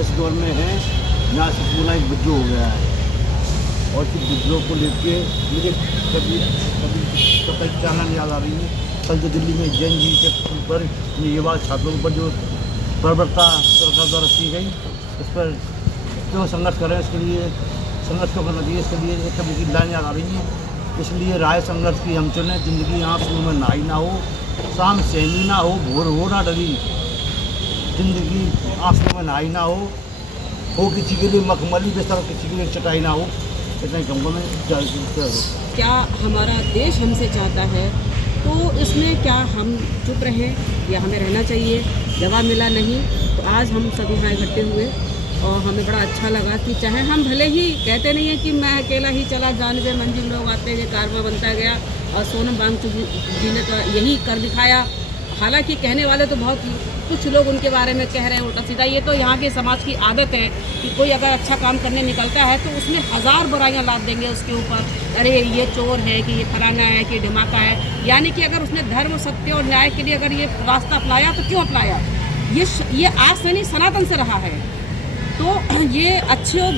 इस दौर में है यहाँ से पूरा एक विद्रोह हो गया है। और फिर विद्रोह को लेके मुझे कभी चालन याद आ रही है। कल जो दिल्ली में जैन जी के ऊपर ये बात छात्रों पर जो बर्बरता सरकार द्वारा की गई, इस पर क्यों संघर्ष करें, इसके लिए संघर्ष क्यों करना चाहिए, इसके लिए एक कभी की लाइन याद आ रही है। इसलिए राय संघर्ष की हम चुने। जिंदगी आंसुओं में नाई ना हो, शाम सहमी ना हो, भोर हो ना डरी। जिंदगी आंसुओं में नाई ना हो किसी के लिए मखमली बिस्तर, किसी के लिए चटाई ना हो। इतना ही कहूँगा मैं। क्या हमारा देश हमसे चाहता है तो इसमें क्या हम चुप रहें या हमें रहना चाहिए? जवाब मिला नहीं। तो आज हम सभी यहाँ इकट्ठे हुए और हमें बड़ा अच्छा लगा कि चाहे हम भले ही कहते नहीं हैं कि मैं अकेला ही चला, 92 मंजिल लोग आते हैं, कारवां बनता गया। और सोनम वांगचुक जी ने तो यही कर दिखाया। हालांकि कहने वाले तो बहुत कुछ लोग उनके बारे में कह रहे हैं उल्टा सीधा। ये तो यहाँ के समाज की आदत है कि कोई अगर अच्छा काम करने निकलता है तो उसमें हज़ार बुराइयाँ लाद देंगे उसके ऊपर। अरे ये चोर है, कि ये फलाना है, कि धमाका है। यानी कि अगर उसने धर्म, सत्य और न्याय के लिए अगर ये रास्ता अपनाया तो क्यों अपनाया? ये आज से नहीं, सनातन से रहा है। तो ये अच्छे और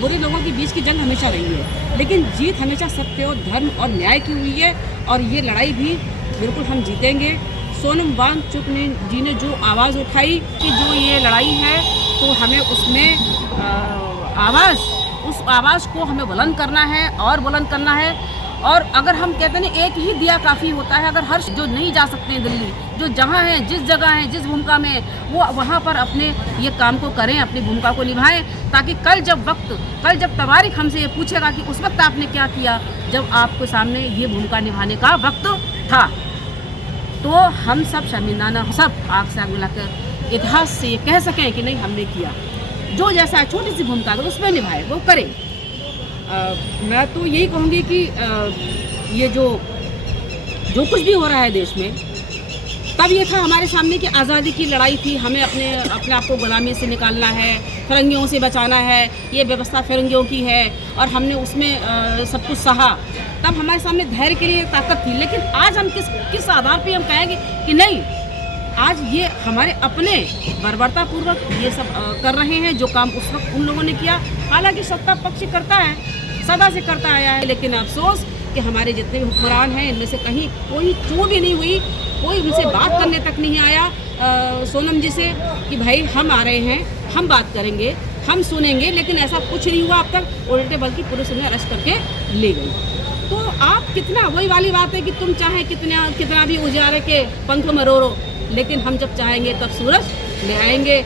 बुरे लोगों के बीच की जंग हमेशा रही है, लेकिन जीत हमेशा सत्य और धर्म और न्याय की हुई है। और ये लड़ाई भी बिल्कुल हम जीतेंगे। सोनम वांगचुक जी ने जो आवाज़ उठाई कि जो ये लड़ाई है तो हमें उसमें उस आवाज़ को हमें बुलंद करना है और बुलंद करना है। और अगर हम कहते हैं एक ही दिया काफ़ी होता है, अगर हर जो नहीं जा सकते हैं दिल्ली, जो जहाँ हैं, जिस जगह हैं, जिस भूमिका में, वो वहाँ पर अपने ये काम को करें, अपनी भूमिका को निभाएं, ताकि कल जब तवारीख हमसे ये पूछेगा कि उस वक्त आपने क्या किया, जब आपके सामने ये भूमिका निभाने का वक्त था, तो हम सब शर्मिंदा न हो, सब आग से आग मिलाकर इतिहास से ये कह सकें कि नहीं हमने किया। जो जैसा छोटी सी भूमिका तो उसमें निभाए, वो करें। मैं तो यही कहूँगी कि ये जो कुछ भी हो रहा है देश में, तब ये था हमारे सामने कि आज़ादी की लड़ाई थी। हमें अपने आप को गुलामी से निकालना है, फिरंगियों से बचाना है, ये व्यवस्था फिरंगियों की है और हमने उसमें सब कुछ सहा। तब हमारे सामने धैर्य के लिए ताकत थी। लेकिन आज हम किस आधार पे हम कहेंगे कि नहीं, आज ये हमारे अपने बर्बरतापूर्वक ये सब कर रहे हैं जो काम उस वक्त उन लोगों ने किया। हालांकि सत्ता पक्ष करता है, सदा से करता आया है, लेकिन अफसोस कि हमारे जितने भी हुक्मरान हैं इनमें से कहीं कोई चूँ भी नहीं हुई, कोई उनसे बात करने तक नहीं आया सोनम जी से कि भाई हम आ रहे हैं, हम बात करेंगे, हम सुनेंगे। लेकिन ऐसा कुछ नहीं हुआ अब तक। उल्टे बल्कि पुलिस उन्हें अरेस्ट करके ले गई। तो आप कितना, वही वाली बात है कि तुम चाहे कितना भी उजारे के पंख में रो, लेकिन हम जब चाहेंगे तब सूरज ले आएंगे।